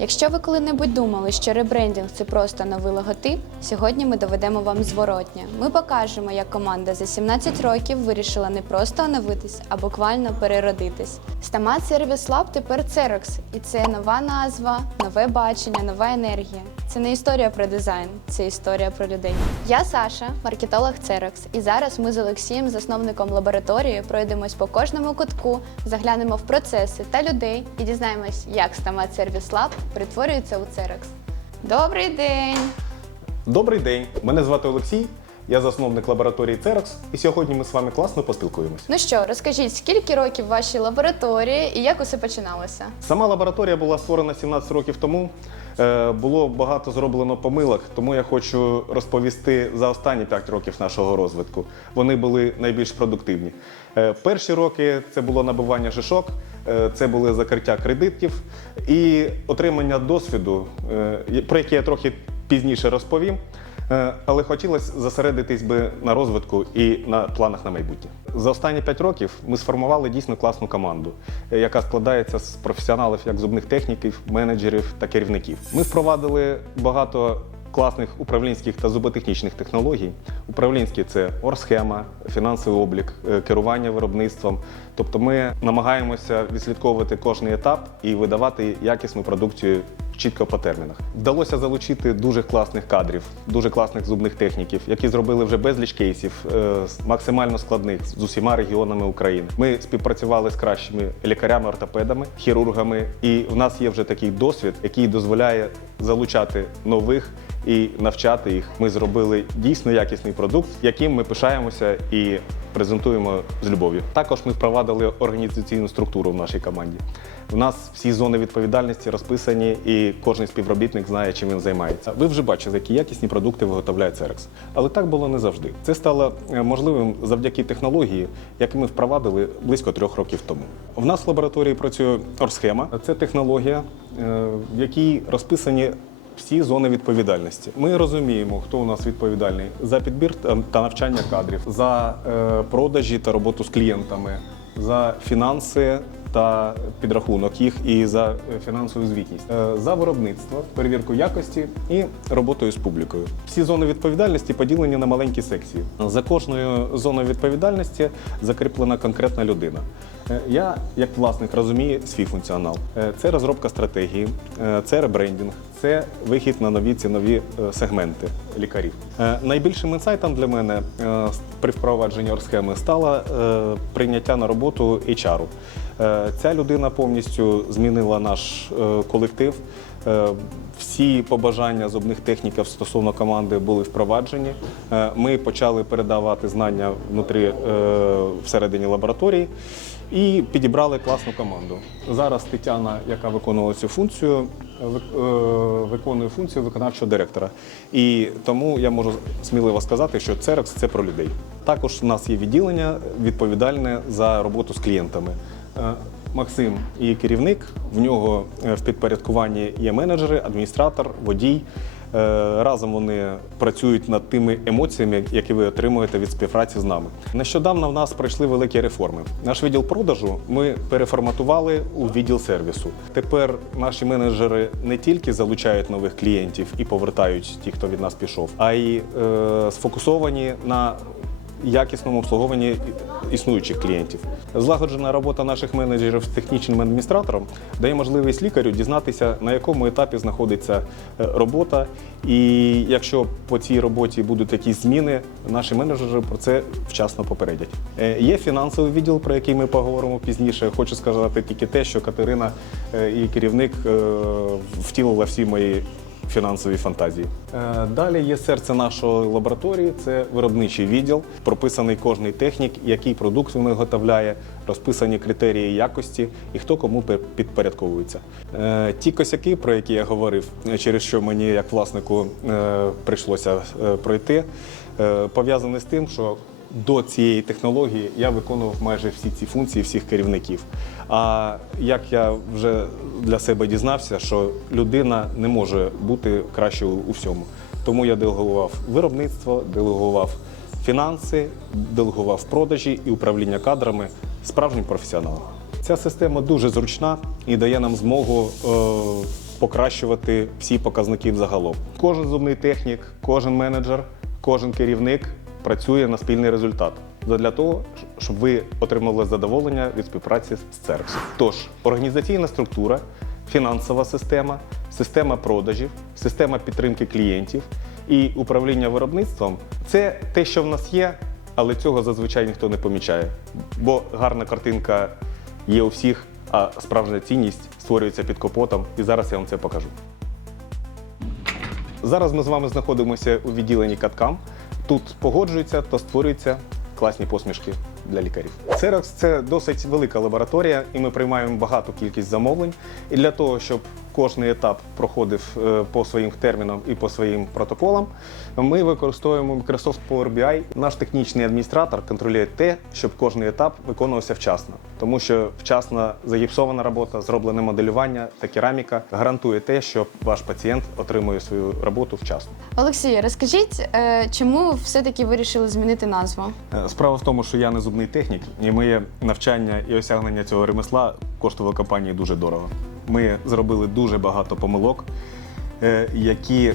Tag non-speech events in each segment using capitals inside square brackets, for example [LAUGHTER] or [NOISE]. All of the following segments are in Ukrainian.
Якщо ви коли-небудь думали, що ребрендінг це просто новий логотип, сьогодні ми доведемо вам зворотнє. Ми покажемо, як команда за 17 років вирішила не просто оновитись, а буквально переродитись. Стамат Сервіс Лаб тепер Церокс, і це нова назва, нове бачення, нова енергія. Це не історія про дизайн, це історія про людей. Я Саша, маркетолог Xerox, і зараз ми з Олексієм, засновником лабораторії, пройдемось по кожному кутку, заглянемо в процеси та людей і дізнаємось, як стама Сервіс Лаб перетворюється у Xerox. Добрий день! Добрий день, мене звати Олексій, я засновник лабораторії Xerox, і сьогодні ми з вами класно поспілкуємось. Ну що, розкажіть, скільки років вашій лабораторії і як усе починалося? Сама лабораторія була створена 17 років тому. Е, Було багато зроблено помилок, тому я хочу розповісти за останні 5 років нашого розвитку. Вони були найбільш продуктивні. Е, Перші роки це було набивання жишок, е, це були закриття кредитів і отримання досвіду, про який я трохи пізніше розповім. Е, Але хотілося зосередитись би на розвитку і на планах на майбутнє. За останні 5 років ми сформували дійсно класну команду, яка складається з професіоналів як зубних техніків, менеджерів та керівників. Ми впровадили багато класних управлінських та зуботехнічних технологій. Управлінські це орсхема, фінансовий облік, е, керування виробництвом. Тобто ми намагаємося відслідковувати кожний етап і видавати якісну продукцію чітко по термінах. Вдалося залучити дуже класних кадрів, дуже класних зубних техніків, які зробили вже безліч кейсів, е, максимально складних з усіма регіонами України. Ми співпрацювали з кращими лікарями-ортопедами, хірургами, і в нас є вже такий досвід, який дозволяє залучати нових і навчати їх. Ми зробили дійсно якісний продукт, яким ми пишаємося і презентуємо з любов'ю. Також ми впровадили організаційну структуру в нашій команді. У нас всі зони відповідальності розписані, і кожен співробітник знає, чим він займається. Ви вже бачили, які якісні продукти виготовляє Церекс. Але так було не завжди. Це стало е, можливим завдяки технології, яку ми впровадили близько трьох років тому. В нас в лабораторії працює орсхема. Це технологія, е, в якій розписані всі зони відповідальності. Ми розуміємо, хто у нас відповідальний за підбір та та навчання кадрів, за е, продажі та роботу з клієнтами, за фінанси та підрахунок їх і за е, фінансову звітність, е, за виробництво, перевірку якості і роботою з публікою. Всі зони відповідальності поділені на маленькі секції. За кожною зоною відповідальності закріплена конкретна людина. Е, Я, як власник, розумію свій функціонал. Це розробка стратегії, це ребрендінг, це вихід на нові цінові сегменти лікарів. Найбільшим інсайтом для мене при впровадженні орсхеми стало прийняття на роботу HR. Е, Ця людина повністю змінила наш е, колектив. Е, Всі побажання зубних техніків стосовно команди були впроваджені. Ми почали передавати знання внутрі всередині лабораторії і підібрали класну команду. Зараз Тетяна, яка виконувала цю функцію, виконує функцію виконавчого директора. І тому я можу сміливо сказати, що Церекс це про людей. Також у нас є відділення відповідальне за роботу з клієнтами. Е, Максим і керівник. В нього е, в підпорядкуванні є менеджери, адміністратор, водій. Е, Разом вони працюють над тими емоціями, які ви отримуєте від співпраці з нами. Нещодавно в нас пройшли великі реформи. Наш відділ продажу ми переформатували у відділ сервісу. Тепер наші менеджери не тільки залучають нових клієнтів і повертають ті, хто від нас пішов, а й е, сфокусовані на якісному обслуговуванні існуючих клієнтів. Злагоджена робота наших менеджерів з технічним адміністратором дає можливість лікарю дізнатися, на якому етапі знаходиться е, робота. І якщо по цій роботі будуть якісь зміни, наші менеджери про це вчасно попередять. Е, Є фінансовий відділ, про який ми поговоримо пізніше. Хочу сказати тільки те, що Катерина е, і керівник втілила всі мої фінансові фантазії. Е, Далі є серце нашої лабораторії, це виробничий відділ, прописаний кожний технік, який продукт він виготовляє, розписані критерії якості і хто кому підпорядковується. Е, Ті косяки, про які я говорив, е, через що мені як власнику прийшлося пройти, пов'язані з тим, що до цієї технології я виконував майже всі ці функції всіх керівників. А як я вже для себе дізнався, що людина не може бути кращою у всьому. Тому я делегував виробництво, делегував фінанси, делегував продажі і управління кадрами справжнім професіоналам. Ця система дуже зручна і дає нам змогу е, покращувати всі показники взагалом. Кожен зубний технік, кожен менеджер, кожен керівник працює на спільний результат. Для того, щоб ви отримали задоволення від співпраці з Церксом. Тож, організаційна структура, фінансова система, система продажів, система підтримки клієнтів і управління виробництвом це те, що в нас є, але цього зазвичай ніхто не помічає. Бо гарна картинка є у всіх, а справжня цінність створюється під капотом. І зараз я вам це покажу. Зараз ми з вами знаходимося у відділенні каткам. Тут погоджуються та створюються класні посмішки для лікарів. Xerox – це досить велика лабораторія, і ми приймаємо багату кількість замовлень. І для того, щоб кожний етап проходив е, по своїм термінам і по своїм протоколам, ми використовуємо Microsoft Power BI. Наш технічний адміністратор контролює те, щоб кожний етап виконувався вчасно, тому що вчасно загіпсована робота, зроблене моделювання та кераміка гарантує те, що ваш пацієнт отримує свою роботу вчасно. Олексій, розкажіть, е, чому все-таки вирішили змінити назву? Е, Справа в тому, що я не зубний технік, і моє навчання і осягнення цього ремесла коштувало компанії дуже дорого. Ми зробили дуже багато помилок, е, які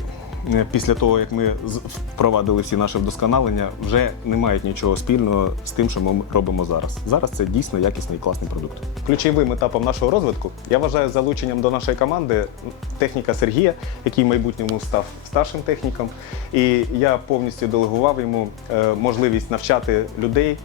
е, після того, як ми впровадили всі наші вдосконалення, вже не мають нічого спільного з тим, що ми робимо зараз. Зараз це дійсно якісний і класний продукт. Ключовим етапом нашого розвитку я вважаю залученням до нашої команди техніка Сергія, який в майбутньому став старшим техніком. І я повністю делегував йому е, можливість навчати людей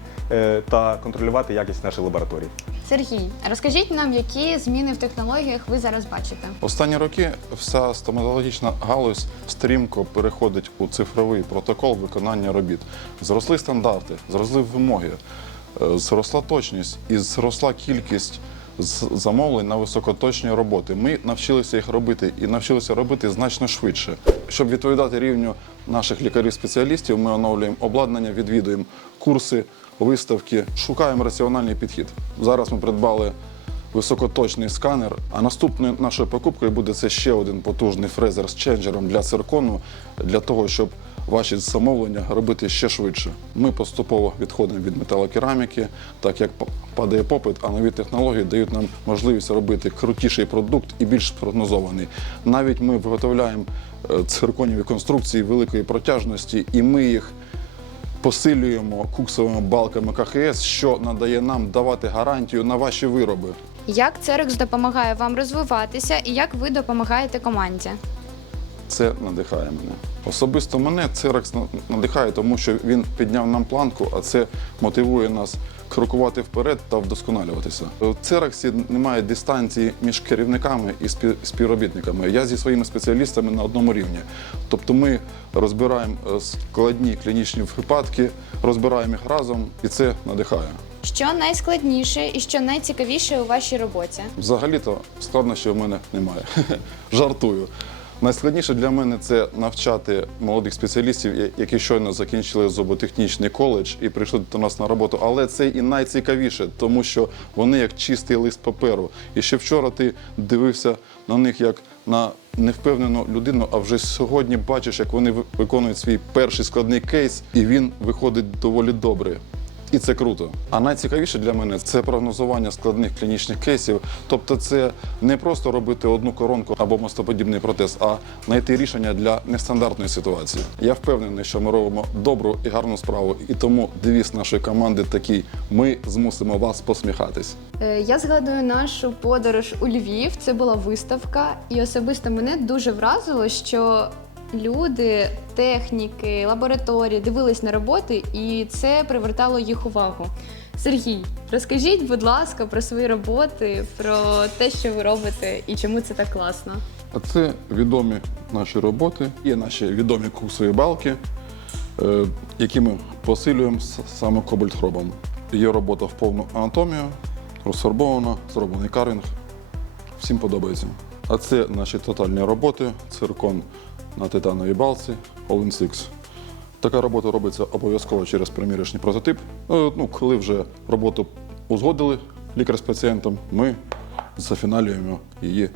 та контролювати якість нашої лабораторії. Сергій, розкажіть нам, які зміни в технологіях ви зараз бачите? Останні роки вся стоматологічна галузь стрімко переходить у цифровий протокол виконання робіт. Зросли стандарти, зросли вимоги, е, зросла точність і зросла кількість замовлень на високоточні роботи. Ми навчилися їх робити і навчилися робити значно швидше. Щоб відповідати рівню наших лікарів-спеціалістів, ми оновлюємо обладнання, відвідуємо курси, виставки, шукаємо раціональний підхід. Зараз ми придбали високоточний сканер. А наступною нашою покупкою буде це ще один потужний фрезер з ченджером для циркону, для того, щоб ваші замовлення робити ще швидше. Ми поступово відходимо від металокераміки, так як падає попит, а нові технології дають нам можливість робити крутіший продукт і більш прогнозований. Навіть ми виготовляємо е, цирконіві конструкції великої протяжності, і ми їх посилюємо куксовими балками КХС, що надає нам давати гарантію на ваші вироби. Як Церекс допомагає вам розвиватися і як ви допомагаєте команді? Це надихає мене. Особисто мене Церекс надихає, тому що він підняв нам планку, а це мотивує нас крокувати вперед та вдосконалюватися. У Церексі немає дистанції між керівниками і співробітниками. Я зі своїми спеціалістами на одному рівні. Тобто ми розбираємо е, складні клінічні випадки, розбираємо їх разом, і це надихає. Що найскладніше і що найцікавіше у вашій роботі? Взагалі-то складнощів у мене немає. [LAUGHS] Жартую. Найскладніше для мене це навчати молодих спеціалістів, які щойно закінчили зуботехнічний коледж і прийшли до нас на роботу. Але це і найцікавіше, тому що вони як чистий лист паперу. І ще вчора ти дивився на них як на невпевнену людину, а вже сьогодні бачиш, як вони ви- виконують свій перший складний кейс, і він виходить доволі добре. І це круто. А найцікавіше для мене це прогнозування складних клінічних кейсів. Тобто, це не просто робити одну коронку або мостоподібний протез, а знайти рішення для нестандартної ситуації. Я впевнений, що ми робимо добру і гарну справу, і тому девіз нашої команди такий: ми змусимо вас посміхатись. Е, Я згадую нашу подорож у Львів. Це була виставка, і особисто мене дуже вразило, що люди, техніки, лабораторії дивились на роботи, і це привертало їх увагу. Сергій, розкажіть, будь ласка, про свої роботи, про те, що ви робите, і чому це так класно. А це відомі наші роботи. Є наші відомі курсові балки, е, які ми посилюємо саме кобальт-хробом. Є робота в повну анатомію, розфарбована, зроблений карвінг. Всім подобається. А це наші тотальні роботи, циркон на титановій балці, All in Six. Така робота робиться обов'язково через примірочний прототип. Е, Ну, коли вже роботу узгодили лікар з пацієнтом, ми зафіналюємо її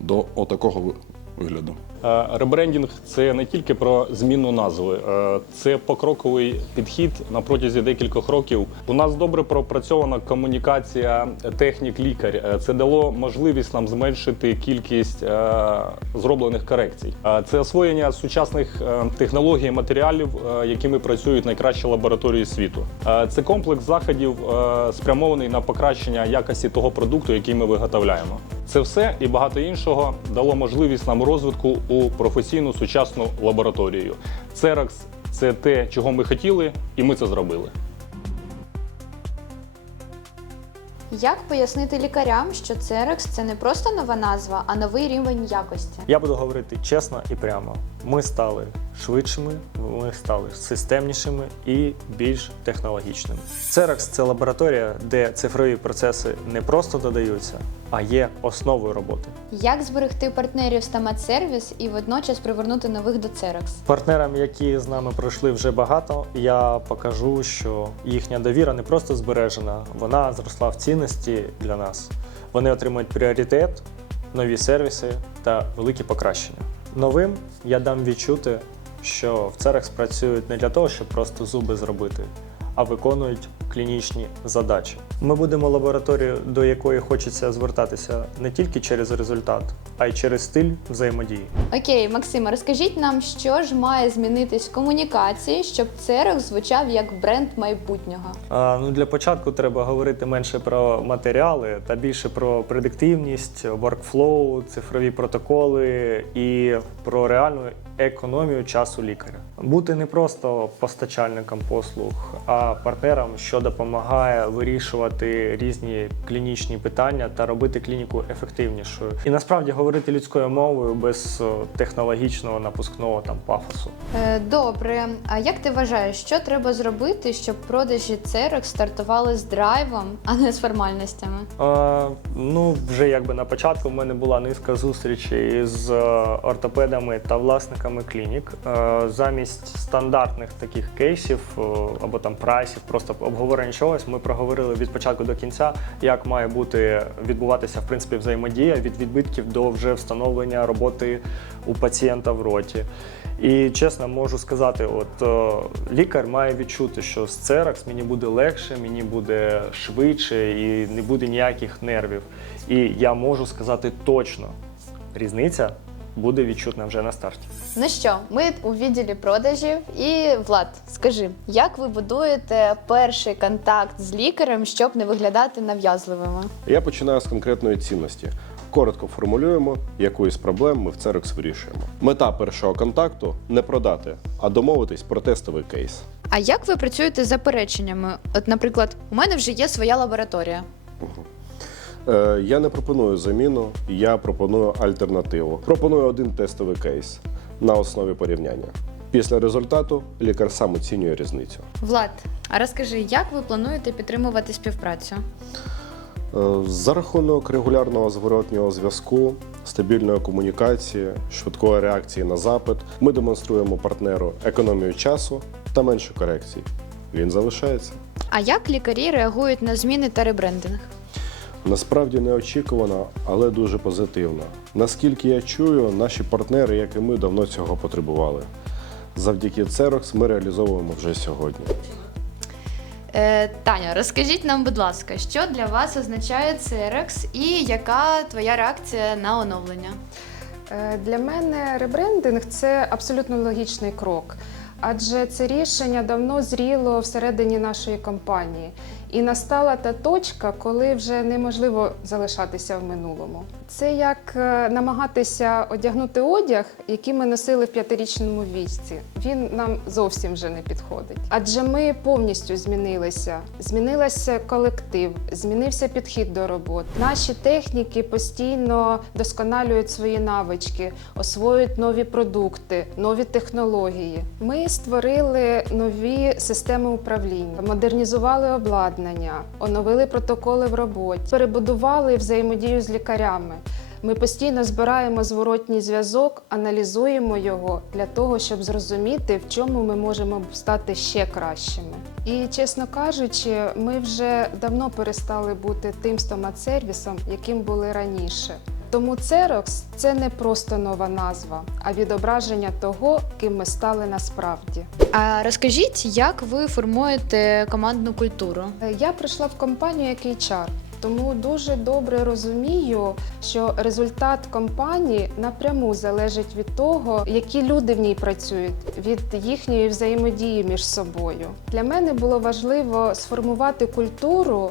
до отакого вигляду. Е, Ребрендінг це не тільки про зміну назви, е, це покроковий підхід на протязі декількох років. У нас добре пропрацьована комунікація технік лікар. Е, Це дало можливість нам зменшити кількість зроблених корекцій. Це освоєння сучасних технологій і матеріалів, якими працюють найкращі лабораторії світу. Це комплекс заходів, спрямований на покращення якості того продукту, який ми виготовляємо. Це все і багато іншого дало можливість нам розвитку у професійну сучасну лабораторію. Церакс це те, чого ми хотіли, і ми це зробили. Як пояснити лікарям, що Церекс це не просто нова назва, а новий рівень якості? Я буду говорити чесно і прямо. Ми стали швидшими, ми стали системнішими і більш технологічними. Xerox – це лабораторія, де цифрові процеси не просто додаються, а є основою роботи. Як зберегти партнерів Стамат-сервіс і водночас привернути нових до Церекс? Партнерам, які з нами пройшли вже багато, я покажу, що їхня довіра не просто збережена, вона зросла в цінності для нас. Вони отримують пріоритет, нові сервіси та великі покращення. Новим я дам відчути, що в церах працюють не для того, щоб просто зуби зробити, а виконують клінічні задачі. Ми будемо лабораторією, до якої хочеться звертатися не тільки через результат, а й через стиль взаємодії. Окей, Максиме, розкажіть нам, що ж має змінитись в комунікації, щоб Церекс звучав як бренд майбутнього? А, ну, для початку треба говорити менше про матеріали та більше про предиктивність, workflow, цифрові протоколи і про реальну економію часу лікаря. Бути не просто постачальником послуг, а партнером, що допомагає вирішувати різні клінічні питання та робити клініку ефективнішою. І насправді говорити людською мовою без технологічного напускного там пафосу. Е, добре, а як ти вважаєш, що треба зробити, щоб продажі Церекс стартували з драйвом, а не з формальностями? Е, ну, вже якби на початку в мене була низка зустрічей з е, ортопедами та власниками клінік. Е, замість стандартних таких кейсів е, або там прайсів, просто обговорення чогось, ми проговорили від початку до кінця, як має бути відбуватися в принципі взаємодія від відбитків до вже встановлення роботи у пацієнта в роті. І чесно можу сказати, от е, лікар має відчути, що з Церакс мені буде легше, мені буде швидше і не буде ніяких нервів. І я можу сказати точно, різниця буде відчутна вже на старті. Ну що, ми у відділі продажів і Влад, скажи, як ви будуєте перший контакт з лікарем, щоб не виглядати нав'язливими? Я починаю з конкретної цінності. Коротко формулюємо, яку із проблем ми в Церекс вирішуємо. Мета першого контакту не продати, а домовитись про тестовий кейс. А як ви працюєте з запереченнями? От, наприклад, у мене вже є своя лабораторія. Е, я не пропоную заміну, я пропоную альтернативу. Пропоную один тестовий кейс на основі порівняння. Після результату лікар сам оцінює різницю. Влад, а розкажи, як ви плануєте підтримувати співпрацю? Е, За рахунок регулярного зворотнього зв'язку, стабільної комунікації, швидкої реакції на запит, ми демонструємо партнеру економію часу та менше корекцій. Він залишається. А як лікарі реагують на зміни та ребрендинг? Насправді неочікувано, але дуже позитивно. Наскільки я чую, наші партнери, як і ми, давно цього потребували. Завдяки Xerox ми реалізовуємо вже сьогодні. Е, Таня, розкажіть нам, будь ласка, що для вас означає Церекс і яка твоя реакція на оновлення? Е, Для мене ребрендинг це абсолютно логічний крок, адже це рішення давно зріло всередині нашої компанії. І настала та точка, коли вже неможливо залишатися в минулому. Це як е, намагатися одягнути одяг, який ми носили в п'ятирічному віці. Він нам зовсім вже не підходить. Адже ми повністю змінилися. Змінилася колектив, змінився підхід до роботи. Наші техніки постійно досконалюють свої навички, освоюють нові продукти, нові технології. Ми створили нові системи управління, модернізували обладнання, оновили протоколи в роботі, перебудували взаємодію з лікарями. Ми постійно збираємо зворотній зв'язок, аналізуємо його для того, щоб зрозуміти, в чому ми можемо стати ще кращими. І чесно кажучи, ми вже давно перестали бути тим стомат-сервісом, яким були раніше. Тому Xerox – це не просто нова назва, а відображення того, ким ми стали насправді. А розкажіть, як ви формуєте командну культуру? Е, Я прийшла в компанію як HR, тому дуже добре розумію, що результат компанії напряму залежить від того, які люди в ній працюють, від їхньої взаємодії між собою. Для мене було важливо сформувати культуру,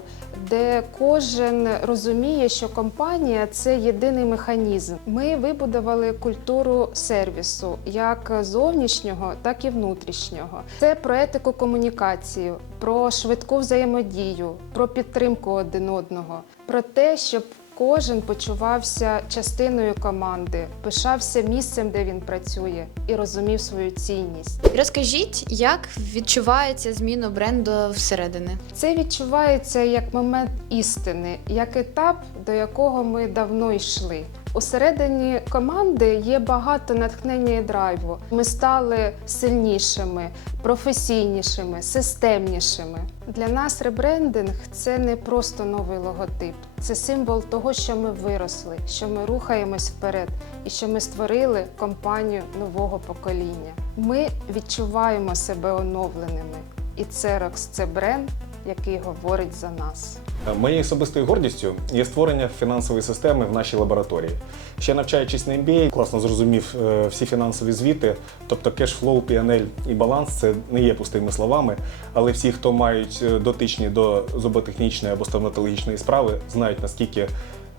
де кожен розуміє, що компанія це єдиний механізм. Ми вибудували культуру сервісу як зовнішнього, так і внутрішнього. Це про етику комунікації, про швидку взаємодію, про підтримку один одного, про те, щоб кожен почувався частиною команди, пишався місцем, де він працює, і розумів свою цінність. Розкажіть, як відчувається зміну бренду всередини? Це відчувається як момент істини, як етап, до якого ми давно йшли. Усередині команди є багато натхнення і драйву. Ми стали сильнішими, професійнішими, системнішими. Для нас ребрендинг це не просто новий логотип, це символ того, що ми виросли, що ми рухаємось вперед і що ми створили компанію нового покоління. Ми відчуваємо себе оновленими, і Xerox – це бренд, який говорить за нас. Моєю особистою гордістю є створення фінансової системи в нашій лабораторії. Ще навчаючись на MBA, класно зрозумів е, всі фінансові звіти, тобто кешфлоу, P&L і баланс це не є пустими словами, але всі, хто мають е, дотичні до зуботехнічної або стоматологічної справи, знають наскільки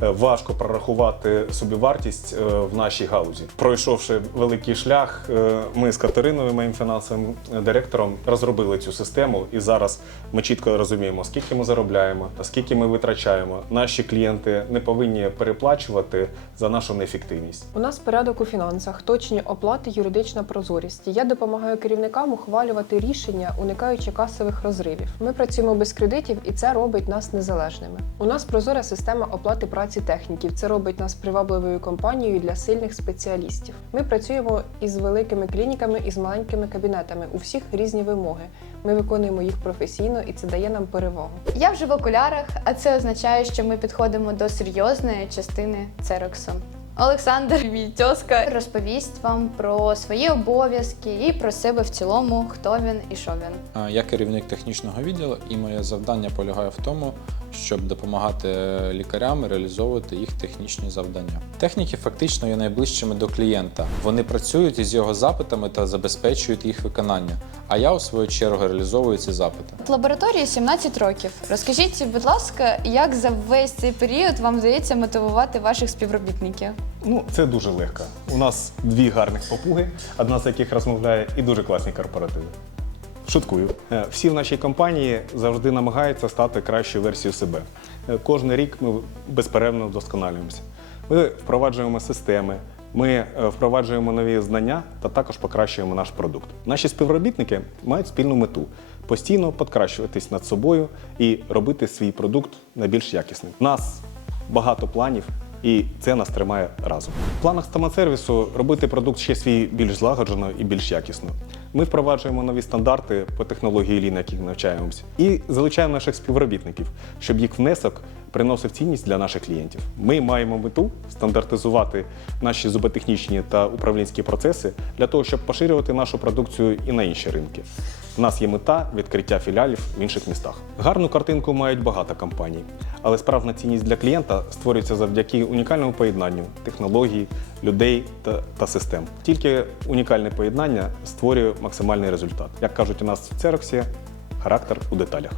важко прорахувати собівартість е, в нашій галузі. Пройшовши великий шлях, е, ми з Катериною, моїм фінансовим директором, розробили цю систему, і зараз ми чітко розуміємо, скільки ми заробляємо, скільки ми витрачаємо. Наші клієнти не повинні переплачувати за нашу неефективність. У нас порядок у фінансах, точні оплати, юридична прозорість. Я допомагаю керівникам ухвалювати рішення, уникаючи касових розривів. Ми працюємо без кредитів, і це робить нас незалежними. У нас прозора система оплати праці техніків. Це робить нас привабливою компанією для сильних спеціалістів. Ми працюємо із великими клініками і з маленькими кабінетами. У всіх різні вимоги. Ми виконуємо їх професійно, і це дає нам перевагу. Я вже в окулярах, а це означає, що ми підходимо до серйозної частини Цероксу. Олександр, мій тьоска, розповість вам про свої обов'язки і про себе в цілому, хто він і що він. Я керівник технічного відділу, і моє завдання полягає в тому, щоб допомагати лікарям реалізовувати їх технічні завдання. Техніки фактично є найближчими до клієнта. Вони працюють із його запитами та забезпечують їх виконання. А я у свою чергу реалізовую ці запити. Лабораторії 17 років. Розкажіть, будь ласка, як за весь цей період вам вдається мотивувати ваших співробітників? Ну, це дуже легко. У нас дві гарних попуги, одна з яких розмовляє, і дуже класні корпоративи. Шуткую. Е, Всі в нашій компанії завжди намагаються стати кращою версією себе. Е, Кожен рік ми безперервно вдосконалюємося. Ми впроваджуємо системи, ми е, впроваджуємо нові знання та також покращуємо наш продукт. Наші співробітники мають спільну мету постійно покращуватись над собою і робити свій продукт найбільш якісним. У нас багато планів. І це нас тримає разом. В планах стоматсервісу робити продукт ще свій більш злагоджено і більш якісно. Ми впроваджуємо нові стандарти по технології лін, яких навчаємося, і залучаємо наших співробітників, щоб їх внесок приносив цінність для наших клієнтів. Ми маємо мету стандартизувати наші зуботехнічні та управлінські процеси для того, щоб поширювати нашу продукцію і на інші ринки. У нас є мета відкриття філіалів в інших містах. Гарну картинку мають багато компаній, але справжня цінність для клієнта створюється завдяки унікальному поєднанню технологій, людей та, та систем. Тільки унікальне поєднання створює максимальний результат. Як кажуть у нас в Цероксі, характер у деталях.